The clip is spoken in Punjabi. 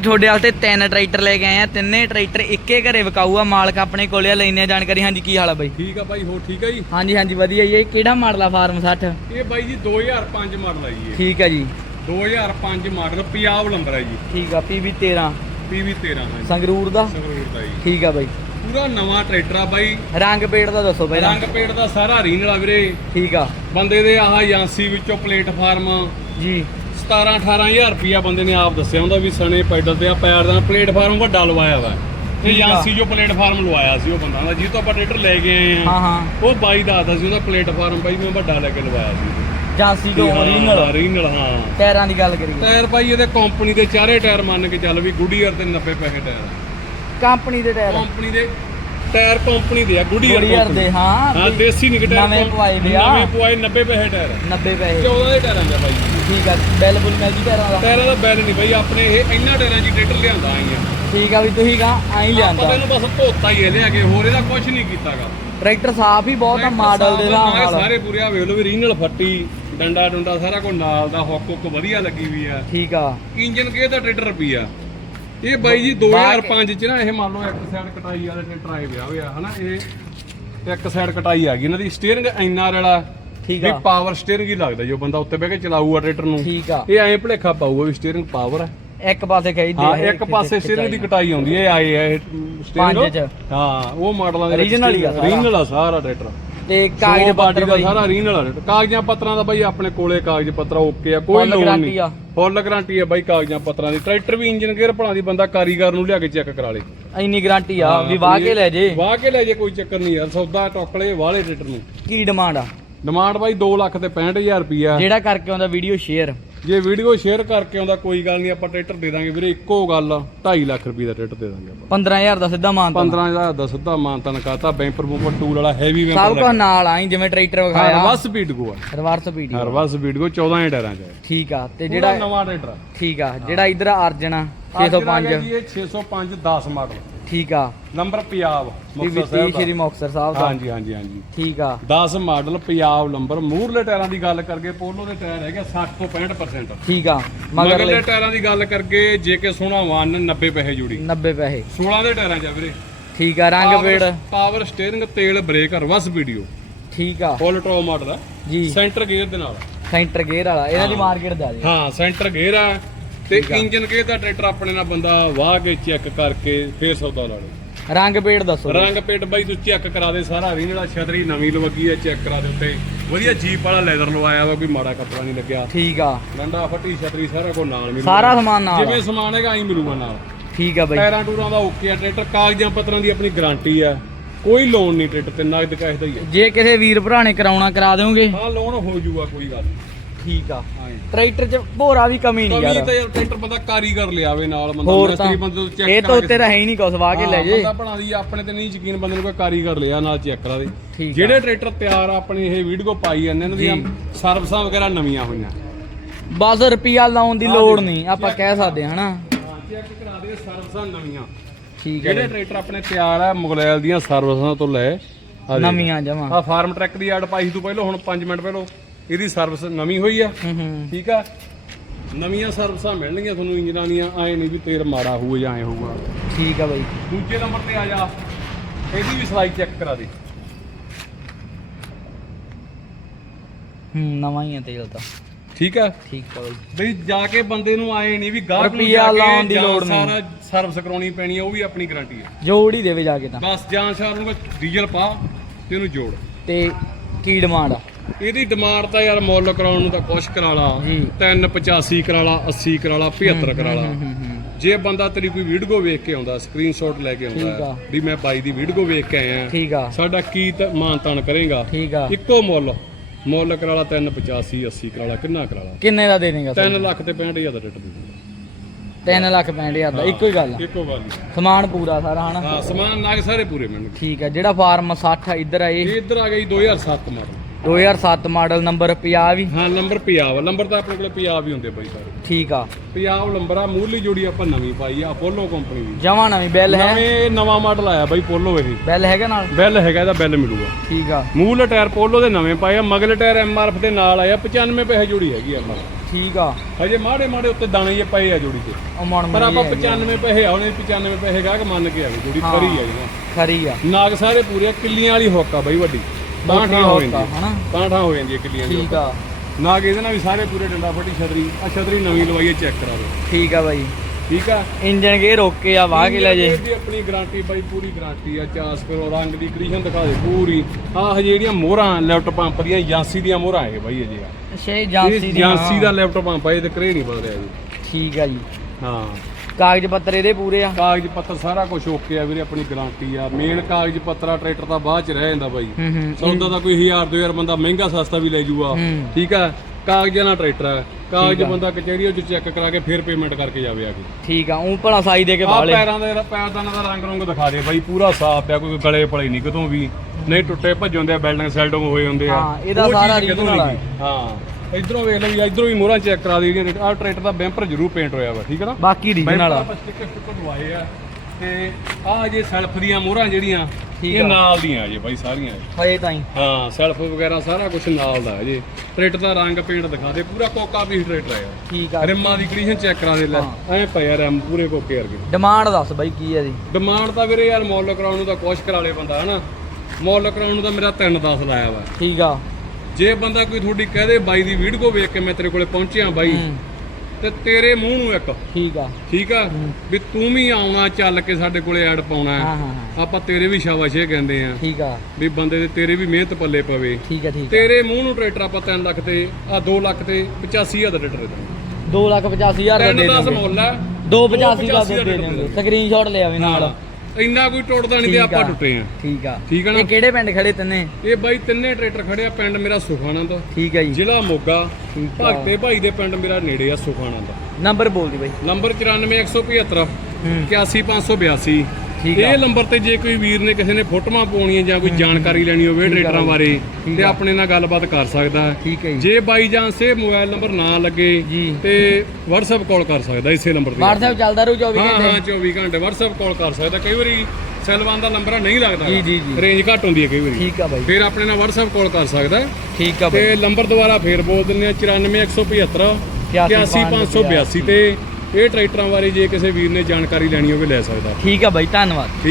ਤੇ ਤੁਹਾਡੇ ਵਾਸਤੇ ਤਿੰਨ ਟਰੈਕਟਰ ਲੈ ਕੇ ਆਏ ਆ ਤਿੰਨੇ ਟਰੈਕਟਰ ਇੱਕੇ ਘਰੇ ਵਿਕਾਊ ਆ ਮਾਲਕ ਆਪਣੇ ਕੋਲੇ ਆ ਲੈਣੇ ਜਾਣਕਾਰੀ। ਹਾਂਜੀ ਕੀ ਹਾਲ ਆ ਬਾਈ? ਠੀਕ ਆ ਬਾਈ ਹੋ ਠੀਕ ਆ ਜੀ? ਹਾਂਜੀ ਹਾਂਜੀ ਵਧੀਆ ਜੀ। ਇਹ ਕਿਹੜਾ ਮਾਡਲ ਆ ਫਾਰਮ 60 ਇਹ ਬਾਈ ਜੀ 2005 ਮਾਡਲ ਆ ਜੀ ਠੀਕ ਆ ਜੀ। ਇਹ 2005 ਮਾਡਲ ਪੰਜਾਬ ਨੰਬਰ ਹੈ ਜੀ। ਠੀਕ ਆ PB 13 PV 13 ਹੈ ਜੀ ਸੰਗਰੂਰ ਦਾ? ਸੰਗਰੂਰ ਦਾ ਜੀ। ਠੀਕ ਆ ਬਾਈ। ਪੂਰਾ ਨਵਾਂ ਟਰੈਕਟਰ ਆ ਬਾਈ। ਰੰਗ ਪੇੜ ਦਾ ਦੱਸੋ ਪਹਿਲਾਂ। ਰੰਗ ਪੇੜ ਦਾ ਸਾਰਾ ਰੀਨ ਵਾਲਾ ਵੀਰੇ। ਠੀਕ ਆ। ਬੰਦੇ ਦੇ ਆਹ ਏਜੰਸੀ ਵਿੱਚੋਂ ਪਲੇਟਫਾਰਮ। ਜੀ। 17 18000 ਰੁਪਿਆ ਬੰਦੇ ਨੇ ਆਪ ਦੱਸਿਆ ਹੁੰਦਾ ਵੀ ਸਣੇ ਪੈਡਲ ਤੇ ਆ ਪੈਰ ਦਾ ਪਲੇਟਫਾਰਮ ਵੱਡਾ ਲਵਾਇਆ ਵਾ। ਆ। ਏਜੰਸੀ ਜੋ ਪਲੇਟਫਾਰਮ ਲਵਾਇਆ ਸੀ ਉਹ ਬੰਦਾ ਦਾ ਜਿਹਦੇ ਤੋਂ ਆਪਾਂ ਟਰੈਕਟਰ ਲੈ ਕੇ ਆਏ ਆ ਹਾਂ ਉਹ ਬਾਈ ਦੱਸਦਾ ਸੀ ਉਹਦਾ ਪਲੇਟਫਾਰਮ ਬਾਈ ਮੈਂ ਵੱਡਾ ਲੈ ਕੇ ਲਵਾਇਆ ਸੀ। ਜਾਂਸੀ ਤੋਂ ਓਰੀਜਨਲ ਰੀਨਲ ਹਾਂ। ਟਾਇਰਾਂ ਦੀ ਗੱਲ ਕਰੀਏ। ਟਾਇਰ ਬਾਈ ਇਹਦੇ ਕੰਪਨੀ ਦੇ ਚਾਰੇ ਟਾਇਰ ਮੰਨ ਕੇ ਚੱਲ ਵੀ ਗੁੱਡੀਅਰ ਤੇ 90 ਪੈਸੇ ਟਾਇਰ ਕੰਪਨੀ ਦੇ ਟਾਇਰ। ਕੰਪਨੀ ਦੇ ਟਾਇਰ ਕੰਪਨੀ ਦੇ ਆ ਗੁੱਡੀਅਰ ਦੇ ਹਾਂ ਹਾਂ ਦੇਸੀ ਨਿਕ ਟਾਇਰ ਨਵੇਂ ਪਵਾਏ ਦੇ ਆ। ਨਵੇਂ ਪਵਾਏ 90 ਪੈਸੇ ਟਾਇਰ 90 ਪੈਸੇ। 14 ਦੇ ਟਾਇਰਾਂ ਦਾ ਬਾਈ। ਠੀਕ ਆ ਬੈਲ ਬੁਲ ਜੀ ਟਾਇਰਾਂ ਦਾ? ਟਾਇਰਾਂ ਦਾ ਬੈਲ ਨਹੀਂ ਬਾਈ ਆਪਣੇ ਇਹ ਇੰਨਾ ਟਾਇਰਾਂ 'ਚ ਟਰੈਕਟਰ ਲਿਆਂਦਾ ਆਈਆਂ ਠੀਕ ਆ ਵੀ ਤੁਸੀਂ ਕਾ ਆਈ ਆਪਾਂ ਲਿਆਂਦਾ। ਇਹਨੂੰ ਬਸ ਧੋਤਾ ਹੀ ਇਹ ਲਿਆ ਕੇ ਹੋਰ ਇਹਦਾ ਕੁਝ ਨਹੀਂ ਕੀਤਾਗਾ। ਟਰੈਕਟਰ ਸਾਫ਼ ਹੀ ਬਹੁਤ ਆ ਮਾਡਲ ਦੇ ਹਿਸਾਬ ਨਾਲ। ਸਾਰੇ ਪੂਰੇ ਆ ਵੇਖ ਲਓ ਵੀ ਰੀਨਲ ਫੱਟੀ ਡੰਡਾ ਡੁੰਡਾ ਸਾਰਾ ਕੁਝ ਨਾਲ ਦਾ ਹੁੱਕ ਹੁੱਕ ਵਧੀਆ ਲੱਗੀ ਵੀ ਆ। ਠੀਕ ਆ। ਇੰਜਨ ਕੇ ਦਾ ਟਰੈਕਟਰ ਰੁਪਿਆ ਇਹ ਬਾਈ ਜੀ 2005 ਚ ਨਾ ਇਹ ਮੰਨ ਲਓ ਇੱਕ ਸਾਈਡ ਕਟਾਈ ਵਾਲੇ ਟਰੈਕਟਰ ਆਏ ਵਿਆ ਹੋਇਆ ਹਨਾ? ਇਹ ਇੱਕ ਸਾਈਡ ਕਟਾਈ ਆ ਗਈ। ਇਹਨਾਂ ਦੀ ਸਟੀਅਰਿੰਗ ਇੰਨਾ ਰਲਾ ਠੀਕ ਵੀ ਆ। ਪਾਵਰ ਸਟੀਅਰਿੰਗ ਹੀ ਲੱਗਦਾ ਜੋ ਬੰਦਾ ਉੱਤੇ ਬਹਿ ਕੇ ਚਲਾਊਗਾ ਟਰੈਕਟਰ ਨੂੰ। ਠੀਕ ਆ। ਇਹ ਐਂ ਭਲੇਖਾ ਪਾਊਗਾ ਵੀ ਸਟੀਅਰਿੰਗ ਪਾਵਰ ਹੈ ਇੱਕ ਪਾਸੇ ਕਹੀ ਹਾਂ ਇੱਕ ਪਾਸੇ ਸਟੀਅਰਿੰਗ ਦੀ ਕਟਾਈ ਆਉਂਦੀ ਹੈ ਆਏ ਆ ਚ। ਹਾਂ ਉਹ ਮਾਡਲਾਂ ਦੇ Original ਹੀ ਆ। ਰੀਜਨਲ ਆ ਸਾਰਾ ਟਰੈਕਟਰ ਤੇ ਕਾਗਜ਼ ਪੱਤਰ ਦਾ ਬਾਈ। ਸਾਰਾ ਰੀਜਨਲ ਆ। ਕਾਗਜ਼ਾਂ ਪੱਤਰਾਂ ਦਾ ਬਾਈ ਆਪਣੇ ਕੋਲੇ ਕਾਗਜ਼ ਪੱਤਰ ਓਕੇ ਆ ਕੋਈ guarantee ਨਹੀਂ। ਆ। ਫੁੱਲ ਗਾਰੰਟੀ ਆ ਬਾਈ ਕਾਗਜ਼ਾਂ ਪੱਤਰਾਂ ਦੀ। ਟਰੈਕਟਰ ਵੀ ਇੰਜਨ ਗੇਅਰ ਭਲਾਂ ਦੀ ਬੰਦਾ ਕਾਰੀਗਰ ਨੂੰ ਲਿਆ ਕੇ ਚੈੱਕ ਕਰਾ ਲੇ। ਇੰਨੀ ਗਾਰੰਟੀ ਆ ਵੀ ਵਾਹ ਕੇ ਲੈ ਜੇ। ਵਾਹ ਕੇ ਲੈ ਜੇ ਕੋਈ ਚੱਕਰ ਨਹੀਂ ਯਾਰ ਸੌਦਾ ਟੋਕਲੇ ਵਾਲੇ ਟਰੈਕਟਰ ਨੂੰ। ਕੀ ਡਿਮਾਂਡ ਆ? ਡਿਮਾਂਡ ਬਾਈ 2 ਲੱਖ ਤੇ 65000 ਰੁਪਿਆ ਜਿਹੜਾ ਕਰਕੇ ਆਉਂਦਾ ਵੀਡੀਓ ਸ਼ੇਅਰ ਜੇ ਵੀਡੀਓ ਸ਼ੇਅਰ ਕਰਕੇ ਆਉਂਦਾ ਕੋਈ ਗੱਲ ਨਹੀਂ ਆਪਾਂ ਟਰੈਕਟਰ ਦੇ ਦਾਂਗੇ ਵੀਰੇ ਇੱਕੋ ਗੱਲ 2.5 ਲੱਖ ਰੁਪਏ ਦਾ ਟਰੈਕਟਰ ਦੇ ਦਾਂਗੇ ਆਪਾਂ। 15000 ਦਾ ਸਿੱਧਾ ਮਾਨ 15000 ਦਾ ਸਿੱਧਾ ਮਾਨਤਨ ਕਾਤਾ ਬੈਂਪਰ ਬੂੰਪਰ ਟੂਲ ਵਾਲਾ ਹੈਵੀ ਸਭ ਬੈਂਪਰ ਕੁਝ ਨਾਲ ਆਈ ਜਿਵੇਂ ਟਰੈਕਟਰ ਵਿਖਾਇਆ। ਸਪੀਡ ਕੋ ਆ ਰਿਵਰਸ ਵੀਡੀਓ ਸਪੀਡ ਕੋ 14 ਟਾਇਰਾਂ ਚ ਠੀਕ ਆ ਤੇ ਜਿਹੜਾ ਨਵਾਂ ਟਰੈਕਟਰ ਠੀਕ ਆ ਜਿਹੜਾ ਇਧਰ ਅਰਜਨ ਆ ਅੱਜ ਦਾ 605 ਜੀ ਇਹ 605 10 ਮਾਡਲ। ਠੀਕ ਆ। ਨੰਬਰ ਪੰਜਾਬ ਮੁਕਤਸਰ ਸਾਹਿਬ ਸ਼੍ਰੀ ਦਾ ਮੁਕਤਸਰ ਸਾਹਿਬ ਦਾ। ਹਾਂਜੀ ਹਾਂਜੀ ਹਾਂਜੀ। ਠੀਕ ਆ। 10 ਮਾਡਲ ਪੰਜਾਬ ਨੰਬਰ ਮੂਰਲੇ ਟਾਇਰਾਂ ਦੀ ਗੱਲ ਕਰਕੇ ਪੋਲੋ ਦੇ ਟਾਇਰ ਹੈਗੇ 60 ਤੋਂ 65% ਠੀਕ ਆ ਮਗਰਲੇ ਟਾਇਰਾਂ ਦੀ ਗੱਲ ਕਰਕੇ ਜੇ ਕੇ ਸੋਨਾ 1 90 ਪੈਸੇ ਜੁੜੀ। 90 ਪੈਸੇ। 16 ਦੇ ਟਾਇਰਾਂ ਆ ਵੀਰੇ। ਠੀਕ ਆ ਰੰਗ ਪੇੜ। ਪਾਵਰ ਸਟੀਅਰਿੰਗ ਤੇਲ ਬ੍ਰੇਕ ਹਰਵਾ ਵੀਡੀਓ ਠੀਕ ਆ। ਫੁੱਲ ਟਰੋ ਮਾਡਲ ਆ। ਜੀ। ਸੈਂਟਰ ਗੇਅਰ ਦੇ ਨਾਲ। ਸੈਂਟਰ ਗੇਅਰ ਵਾਲਾ ਇਹਨਾਂ ਦੀ ਮਾਰਕੀਟ ਦਾ ਜੀ। ਹਾਂ ਸੈਂਟਰ ਗੇਅਰ ਆ। ਤੇ ਇੰਜਨ ਗੇਅਰ ਦਾ ਟਰੈਕਟਰ ਆਪਣੇ ਨਾਲ ਬੰਦਾ ਵਾਹ ਕੇ ਚੈੱਕ ਕਰਕੇ ਫੇਰ ਸੌਦਾ ਲਾ ਲਓ। ਰੰਗ ਪੇੜ ਦੱਸੋ ਰੰਗ ਪੇਟ ਬਾਈ ਤੂੰ ਚੈੱਕ ਕਰਾ ਦੇ ਸਾਰਾ ਰੀਨ ਵਾਲਾ ਛਤਰੀ ਨਵੀਂ ਲਵਗੀ ਆ ਚੈੱਕ ਕਰਾ ਦੇ ਉੱਤੇ। ਵਧੀਆ ਜੀਪ ਵਾਲਾ ਲੈਦਰ ਲਵਾਇਆ ਵਾ ਕੋਈ ਮਾੜਾ ਕੱਪੜਾ ਨਹੀਂ ਲੱਗਿਆ। ਠੀਕ ਆ। ਡੰਡਾ ਫੱਟੀ ਛਤਰੀ ਸਾਰਾ ਕੁਝ ਨਾਲ ਮਿਲੂਗਾ। ਸਾਰਾ ਸਮਾਨ ਨਾਲ ਜਿਵੇਂ ਸਮਾਨ ਹੈਗਾ ਐਂ ਮਿਲੂਗਾ ਨਾਲ। ਠੀਕ ਆ ਬਾਈ। ਟਾਇਰਾਂ ਟੂਰਾਂ ਦਾ ਓਕੇ ਆ ਟਰੈਕਟਰ ਕਾਗਜ਼ਾਂ ਪੱਤਰਾਂ ਦੀ ਆਪਣੀ ਗਾਰੰਟੀ ਆ। ਕੋਈ ਲੋਨ ਨਹੀਂ ਟਰੈਕਟਰ ਤੇ ਨਗਦ ਕੈਸ਼ ਦਾ ਹੀ ਆ। ਜੇ ਕਿਸੇ ਵੀਰ ਭਰਾ ਨੇ ਕਰਾਉਣਾ ਕਰਾ ਦਿਓਗੇ ਹਾਂ ਲੋਨ ਹੋ ਜਾਊਗਾ ਕੋਈ ਗੱਲ ਨਹੀਂ ਠੀਕ ਆ। ਹਾਂ ਟਰੈਕਟਰ 'ਚ ਭੋਰਾ ਵੀ ਕਮੀ ਨਹੀਂ ਕਮੀ ਯਾਰ। ਤਾਂ ਯਾਰ ਟਰੈਕਟਰ ਬੰਦਾ ਕਾਰੀਗਰ ਲਿਆਵੇ ਨਾਲ ਬੰਦਾ। ਹੋਰ ਤਾਂ ਮਿਸਤਰੀ ਬੰਦੇ ਤੋਂ ਚੈੱਕ ਇਹ ਤਾਂ ਉੱਤੇ ਤਾਂ ਹੈ ਹੀ ਨਹੀਂ ਕੁਛ ਵਾਹ ਕੇ ਲੈ ਜੇ। ਬੰਦਾ ਬਣਾ ਦੀ ਆਪਣੇ ਤੇ ਨਹੀਂ ਯਕੀਨ ਬੰਦੇ ਨੂੰ ਕੋਈ ਕਾਰੀਗਰ ਲਿਆ ਨਾਲ ਚੈੱਕ ਕਰਾ ਦੇ। ਜਿਹੜੇ ਟਰੈਕਟਰ ਤਿਆਰ ਆ ਆਪਣੀ ਇਹ ਵੀਡੀਓ ਪਾਈ ਜਾਂਦੇ ਇਹਨਾਂ ਦੀਆਂ ਸਰਵਿਸਾਂ ਵਗੈਰਾ ਨਵੀਆਂ ਹੋਈਆਂ। ਬਸ ਰੁਪਿਆ ਲਾਉਣ ਦੀ ਲੋੜ ਨਹੀਂ ਆਪਾਂ ਕਹਿ ਸਕਦੇ ਹਨਾ? ਚੈੱਕ ਕਰਾ ਦੇ ਸਰਵਿਸਾਂ ਨਵੀਆਂ। ਠੀਕ ਹੈ ਜਿਹੜੇ ਟਰੈਕਟਰ ਆਪਣੇ ਤਿਆਰ ਆ ਮੁਗਲੈਲ ਦੀਆਂ ਸਰਵਿਸਾਂ ਤੋਂ ਲੈ। ਨਵੀਆਂ ਜਮਾ। ਆ ਫਾਰਮ ਟਰੈਕ ਦੀ ਐਡ ਪਾਈ ਸੀ ਤੂੰ ਪਹਿਲਾਂ ਹੁਣ 5 ਮਿੰਟ ਪਹਿਲਾਂ। ਇਹਦੀ ਸਰਵਿਸ ਨਵੀਂ ਹੋਈ ਆ। ਠੀਕ ਆ? ਨਵੀਆਂ ਸਰਵਿਸਾਂ ਮਿਲਣਗੀਆਂ ਤੁਹਾਨੂੰ ਇੰਜਨਾਂ ਦੀਆਂ ਐ ਨਹੀਂ ਵੀ ਤੇਲ ਮਾੜਾ ਹੋਊ ਜਾਂ ਐ ਹੋਊਗਾ। ਠੀਕ ਆ ਬਾਈ। ਦੂਜੇ ਨੰਬਰ ਤੇ ਆ ਜਾ। ਇਹਦੀ ਵੀ ਸਲਾਈ ਚੈੱਕ ਕਰਾ ਦੇ। ਹੂੰ ਨਵਾਂ ਹੀ ਆ ਤੇਲ ਤਾਂ। ਠੀਕ ਆ? ਠੀਕ ਆ ਬਾਈ। ਬਈ ਜਾ ਕੇ ਬੰਦੇ ਨੂੰ ਆਏ ਨਹੀਂ ਵੀ ਗਾਹਕ ਨੂੰ ਜਾ ਕੇ ਲਾਉਣ ਦੀ ਜਾਂ ਲੋੜ ਨਹੀਂ। ਸਾਰਾ ਸਰਵਿਸ ਕਰਾਉਣੀ ਪੈਣੀ ਆ ਉਹ ਵੀ ਆਪਣੀ ਗਾਰੰਟੀ ਹੈ ਜੋੜ ਹੀ ਦੇਵੇ ਜਾ ਕੇ ਤਾਂ। ਬਸ ਜਾਂ ਸ਼ਾਰ ਨੂੰ ਡੀਜ਼ਲ ਪਾ ਤੇ ਇਹਨੂੰ ਜੋੜ। ਤੇ ਕੀ ਡਿਮਾਂਡ ਆ? ਇਹਦੀ ਡਿਮਾਂਡ ਤਾਂ ਯਾਰ ਮੁੱਲ ਕਰਾਉਣ ਨੂੰ ਤਾਂ ਕੁਛ ਕਰਾ ਲਾ। ਜੀ 385 ਕਰਾ ਲਾ 80 ਕਰਾ ਲਾ 75 ਕਰਾ ਲਾ। ਜੇ ਬੰਦਾ ਤੇਰੀ ਕੋਈ ਵੀਡੀਓ ਵੇਖ ਕੇ ਆਉਂਦਾ ਸਕਰੀਨਸ਼ਾਟ ਲੈ ਕੇ ਆਉਂਦਾ ਆ। ਵੀ ਮੈਂ ਬਾਈ ਦੀ ਵੀਡੀਓ ਵੇਖ ਕੇ ਆਇਆ। ਠੀਕ ਆ। ਸਾਡਾ ਕੀ ਮਾਨ ਤਾਨ ਕਰੇਗਾ? ਆ। ਇੱਕੋ ਮੁੱਲ। ਮੁੱਲ ਕਰਾ ਲਾ 385 80 ਕਰਾ ਲਾ ਕਿੰਨਾ ਕਰਾ ਲਾ? ਕਿੰਨੇ ਦਾ ਦੇ ਦੇਗਾ 3 ਲੱਖ ਤੇ 65000 ਦਾ ਰੇਟ ਦੇ ਦੂੰਗਾ 3 ਲੱਖ 65000 ਦਾ ਇੱਕੋ ਹੀ ਗੱਲ ਆ। ਇੱਕੋ ਵਾਲੀ ਸਮਾਨ ਪੂਰਾ ਸਾਰਾ ਹਨਾ? ਹਾਂ ਸਮਾਨ ਨਾਗ ਸਾਰੇ ਪੂਰੇ ਮਿਲਣਗੇ। ਠੀਕ ਆ ਜਿਹੜਾ ਫਾਰਮ 60 ਆ ਇੱਧਰ ਆਏ ਇਹ। ਇੱਧਰ ਆ ਗਈ 2007 ਮਾਡਲ 2007 ਮਾਡਲ ਨੰਬਰ 50 ਵੀ। ਹਾਂ ਨੰਬਰ ਪੰਜਾਬ ਨੰਬਰ ਤਾਂ ਆਪਣੇ ਕੋਲੇ ਪੰਜਾਬ ਹੀ ਹੁੰਦੇ ਬਾਈ ਸਾਰੇ। ਠੀਕ ਆ। ਪੰਜਾਬ ਨੰਬਰ ਆ ਮੂਲੀ ਜੋੜੀ ਆਪਾਂ ਨਵੀਂ ਪਾਈ ਆ ਅਪੋਲੋ ਕੰਪਨੀ ਦੀ। ਜਮਾ ਨਵੀਂ ਬਿੱਲ ਹੈ? ਨਵੇਂ ਨਵਾਂ ਮਾਡਲ ਆਇਆ ਬਾਈ ਪੋਲੋ ਇਹ। ਬਿੱਲ ਹੈਗਾ ਨਾਲ? ਬਿੱਲ ਹੈਗਾ ਇਹਦਾ ਬਿੱਲ ਮਿਲੂਗਾ। ਠੀਕ ਆ। ਮੂਲ ਟਾਇਰ ਪੋਲੋ ਦੇ ਨਵੇਂ ਪਾਏ ਆ ਮਗਲੇ ਟਾਇਰ ਐਮਆਰਐਫ ਦੇ ਨਾਲ ਆਇਆ 95 ਪੈਸੇ ਜੋੜੀ ਹੈਗੀ ਐਮਆਰਐਫ ਠੀਕ ਆ। ਹਜੇ ਮਾੜੇ ਮਾੜੇ ਉੱਤੇ ਦਾਣੇ ਜੇ ਪਏ ਆ ਜੋੜੀ ਤੇ। ਪਰ ਆਪਾਂ ਹੈਗੀ ਆ। 95 ਪੈਸੇ ਆਉਣੇ 95 ਪੈਸੇ ਗਾਹਕ ਮੰਨ ਕੇ ਆਵੇ ਜੋੜੀ ਹਾਂ। ਖਰੀ ਆ ਜੀ ਖਰੀ ਆ। ਨਾਗ ਸਾਰੇ ਪੂਰੇ ਆ, ਕਿੱਲੀਆਂ ਵਾਲੀ ਹੁੱਕ ਆ ਬਾਈ ਵੱਡੀ। ਤਾਂ ਮੋਟੀ ਠਾਂ ਹੋ ਹੁੱਕ ਆ, ਜਾਂਦੀ ਹਨਾ? ਤਾਂ ਠਾਂ ਹੋ ਜਾਂਦੀ ਹੈ ਕਿੱਲੀਆਂ ਦੀ ਠੀਕ ਆ। ਨਾਗ ਇਹਦੇ ਨਾਲ ਵੀ ਸਾਰੇ ਪੂਰੇ ਡੰਡਾ ਫੱਟੀ ਛਤਰੀ ਆ ਛਤਰੀ ਨਵੀਂ ਲਵਾਈਏ ਚੈੱਕ ਕਰਾ ਲਓ ਠੀਕ ਆ ਬਾਈ। ਠੀਕ ਆ? ਇੰਜਨ ਗੇ ਰੋਕੇ ਆ ਵਾਹ ਕੇ ਲੈ ਜੇ। ਇਹਦੀ ਆਪਣੀ ਗਾਰੰਟੀ ਬਾਈ ਪੂਰੀ ਗਾਰੰਟੀ ਆ। ਚਾਸ ਕਰੋ ਰੰਗ ਦੀ ਕੰਡੀਸ਼ਨ ਦਿਖਾ ਦੇ ਪੂਰੀ। ਆਹ ਹਜੇ ਜਿਹੜੀਆਂ ਮੋਹਰਾਂ ਲੈਫਟ ਪੰਪ ਦੀਆਂ ਮੋਹਰਾਂ ਇਹ ਬਾਈ ਅਜੇ ਆ ਛੇ ਇਹ ਜਾਂਸੀ ਦੀ ਏਜੰਸੀ ਹਾਂ। ਦਾ ਲੈਫਟ ਪੰਪ ਆ ਇਹ ਤੇ ਕਰੇ ਨਹੀਂ ਬਣ ਰਿਹਾ ਜੀ। ਠੀਕ ਆ ਜੀ। ਹਾਂ। ਕਾਗਜ਼ ਪੱਤਰ ਇਹਦੇ ਪੂਰੇ ਆ। ਕਾਗਜ਼ ਪੱਤਰ ਸਾਰਾ ਕੁਝ ਓਕੇ ਆ ਵੀਰੇ ਆਪਣੀ ਗਾਰੰਟੀ ਆ। ਮੇਨ ਕਾਗਜ਼ ਪੱਤਰਾ ਟਰੈਕਟਰ ਤਾਂ ਬਾਅਦ ਚ ਰਹਿ ਜਾਂਦਾ ਬਾਈ। ਸੌਦਾ ਦਾ ਕੋਈ 1000 2000 ਬੰਦਾ ਮਹਿੰਗਾ ਸਸਤਾ ਵੀ ਲੈ ਜੂਗਾ। ਠੀਕ ਆ? ਕਾਗਜ਼ਾਂ ਨਾਲ ਟਰੈਕਟਰ ਆ। ਕਾਗਜ਼ ਆ। ਬੰਦਾ ਕਚਹਿਰੀਆਂ ਚ ਚੈੱਕ ਕਰਾ ਕੇ ਫਿਰ ਪੇਮੈਂਟ ਕਰਕੇ ਜਾਵੇ ਆ ਕੇ। ਠੀਕ ਆ ਉਹ ਭਲਾ ਸਾਈ ਦੇ ਕੇ ਆ ਬਾਲੇ। ਪੈਰਾਂ ਦੇ ਪੈਰਦਾਨਾਂ ਦਾ ਰੰਗ ਰੰਗ ਦਿਖਾ ਦੇ ਬਾਈ ਪੂਰਾ ਸਾਫ਼ ਪਿਆ ਕੋਈ ਗਲੇ ਪਲੇ ਨਹੀਂ ਕਿਤੋਂ ਵੀ। ਨਹੀਂ ਟੁੱਟੇ ਭੱਜ ਹੁੰਦੇ ਆ ਬਿਲਡਿੰਗ ਹੋਏ ਹੁੰਦੇ ਆ। ਹਾਂ, ਇਹਦਾ ਉਹ ਸਾਰਾ ਨਹੀਂ। ਗਈ। ਹਾਂ। ਇਧਰੋਂ ਵੇਖ ਲਓ ਵੀ ਇਧਰੋਂ ਵੀ ਮੋਹਰਾਂ ਚੈੱਕ ਕਰਾ ਦੇ ਜਿਹੜੀਆਂ ਆ ਟਰੈਕਟਰ ਦਾ ਬੈਂਪਰ ਜ਼ਰੂਰ ਪੇਂਟ ਹੋਇਆ ਵਾ ਠੀਕ ਹੈ ਨਾ? ਬਾਕੀ ਰੀਜਨਲ ਆ ਆਪਾਂ ਸਟicker ਸਟicker ਲਵਾਏ ਆ। ਤੇ ਆ ਜੇ ਸੈਲਫ ਦੀਆਂ ਮੋਹਰਾਂ ਜਿਹੜੀਆਂ ਠੀਕ ਇਹ। ਨਾਲ ਦੀਆਂ ਜੇ ਬਾਈ ਸਾਰੀਆਂ ਹਜੇ ਤਾਈਂ ਹਾਂ। ਸੈਲਫ ਵਗੈਰਾ ਸਾਰਾ ਕੁਝ ਨਾਲ ਦਾ ਹੈ ਜੇ। ਟਰੈਕਟਰ ਦਾ ਰੰਗ ਪੇਂਟ ਦਿਖਾ ਦੇ ਪੂਰਾ ਕੋਕਾ ਵੀ ਟਰੈਕਟਰ ਆ ਠੀਕ ਆ। ਰਿਮਾਂ ਦੀ ਕੰਡੀਸ਼ਨ ਚੈੱਕ ਕਰਾ ਦੇ ਲੈ। ਐ ਪਿਆ ਰਿਮ ਪੂਰੇ ਕੋਕੇ ਵਰਗੇ। ਡਿਮਾਂਡ ਦੱਸ ਬਾਈ ਕੀ ਆ ਦੀ ਡਿਮਾਂਡ ਤਾਂ ਵੀਰੇ ਯਾਰ ਮੁੱਲ ਕਰਾਉਣ ਨੂੰ ਤਾਂ ਕੁਛ ਕਰਾ ਲੇ ਬੰਦਾ ਹਨਾ? ਮੁੱਲ ਕਰਾਉਣ ਨੂੰ ਤਾਂ ਮੇਰਾ 3 10 ਲਾਇਆ ਵਾ। ਠੀਕ ਆ। ਜੇ ਬੰਦਾ ਕੋਈ ਤੁਹਾਡੀ ਕਹਦੇ ਬਾਈ ਦੀ ਵੀਡੀਓ ਵੇਖ ਕੇ ਮੈਂ ਤੇਰੇ ਕੋਲੇ ਪਹੁੰਚਿਆ ਬਾਈ ਤੇ ਤੇਰੇ ਮੂੰਹ ਨੂੰ ਇੱਕ। ਠੀਕ ਆ। ਠੀਕ ਆ? ਵੀ ਤੂੰ ਵੀ ਆਉਣਾ ਚੱਲ ਕੇ ਸਾਡੇ ਕੋਲੇ ਐਡ ਪਾਉਣਾ। ਆਪਾਂ ਤੇਰੇ ਵੀ ਸ਼ਾਬਾਸ਼ੇ ਕਹਿੰਦੇ ਆ। ਠੀਕ ਆ। ਵੀ ਬੰਦੇ ਦੇ ਤੇਰੇ ਵੀ ਮਿਹਨਤ ਪੱਲੇ ਪਵੇ। ਠੀਕ ਆ ਠੀਕ ਆ। ਤੇਰੇ ਮੂੰਹ ਨੂੰ ਟਰੈਕਟਰ ਆਪਾਂ 3 ਲੱਖ ਤੇ ਆ 2 ਲੱਖ ਤੇ 85000 ਦਾ ਟਰੈਕਟਰ ਦੇ 2 ਲੱਖ 85 ਹਜ਼ਾਰ ਦਾ ਦਾਂਗੇ ਦੇ 3 10 ਦਾਂਗੇ ਮੁੱਲ ਆ 285 ਦਾ 285 ਦੇ ਸਕਰੀਨਸ਼ਾਟ ਲੈ ਆਵੇ ਨਾਲ। ਨਾਲ ਇੰਨਾ ਕੋਈ ਟੁੱਟਦਾ ਨਹੀਂ ਤੇ ਠੀਕ ਆਪਾਂ ਆ। ਟੁੱਟੇ ਆ। ਠੀਕ ਆ। ਠੀਕ ਆ ਨਾ? ਇਹ ਕਿਹੜੇ ਪਿੰਡ ਖੜੇ ਤਿੰਨੇ? ਇਹ ਬਾਈ ਤਿੰਨੇ ਟਰੈਕਟਰ ਖੜੇ ਆ ਪਿੰਡ ਮੇਰਾ ਸੁਖਾਣਾ ਤੋਂ ਠੀਕ ਆ ਜੀ। ਜ਼ਿਲ੍ਹਾ ਮੋਗਾ। ਠੀਕ ਆ। ਭਗਤੇ ਭਾਈ ਦੇ ਪਿੰਡ ਮੇਰਾ ਨੇੜੇ ਆ ਸੁਖਾਣਾ ਦਾ। ਨੰਬਰ ਬੋਲ ਦੀ ਬਾਈ। ਨੰਬਰ 94175 ਹੂੰ। 81582 ਠੀਕ ਆ ਇਹ ਨੰਬਰ ਤੇ ਜੇ ਕੋਈ ਵੀਰ ਨੇ ਕਿਸੇ ਨੇ ਫੋਟੋਆਂ ਪਾਉਣੀਆਂ ਜਾਂ ਕੋਈ ਜਾਣਕਾਰੀ ਲੈਣੀ ਹੋਵੇ ਬਾਈ। ਬਾਰੇ ਤੇ। ਆਪਣੇ ਨਾਲ ਗੱਲਬਾਤ ਕਰ ਸਕਦਾ। ਹੈ। ਹੈ ਜੀ। ਬਾਈ ਜਾਨ ਸੇ ਮੋਬਾਈਲ ਨੰਬਰ ਨਾ ਲੱਗੇ ਤੇ WhatsApp ਕਾਲ ਕਰ ਸਕਦਾ ਇਸੇ ਨੰਬਰ ਤੇ। WhatsApp ਚੱਲਦਾ ਰਹੂ 24 ਹਾਂ ਘੰਟੇ। ਹਾਂ 24 ਘੰਟੇ WhatsApp ਕਾਲ ਕਰ ਸਕਦਾ। ਕਈ ਵਾਰੀ ਸੈਲਵਾਨ ਦਾ ਨੰਬਰ ਨਹੀਂ ਲੱਗਦਾ। ਜੀ, ਜੀ, ਜੀ। ਰੇਂਜ ਘੱਟ ਹੁੰਦੀ ਹੈ ਕਈ ਵਾਰੀ। ਠੀਕ ਆ ਬਾਈ। ਫਿਰ ਆਪਣੇ ਨਾਲ WhatsApp ਕਾਲ ਕਰ ਸਕਦਾ। ਹੈ। ਠੀਕ ਆ ਤੇ ਬਾਈ। ਨੰਬਰ ਦੁਬਾਰਾ ਫੇਰ ਬੋਲ ਦਿੰਦੇ ਆ 94175 81582 ਤੇ ਇਹ ਟਰੈਕਟਰਾਂ ਬਾਰੇ ਜੇ ਕਿਸੇ ਵੀਰ ਨੇ ਜਾਣਕਾਰੀ ਲੈਣੀ ਹੋਵੇ, ਲੈ ਸਕਦਾ। ਠੀਕ ਆ ਬਾਈ, ਧੰਨਵਾਦ। ਠੀਕ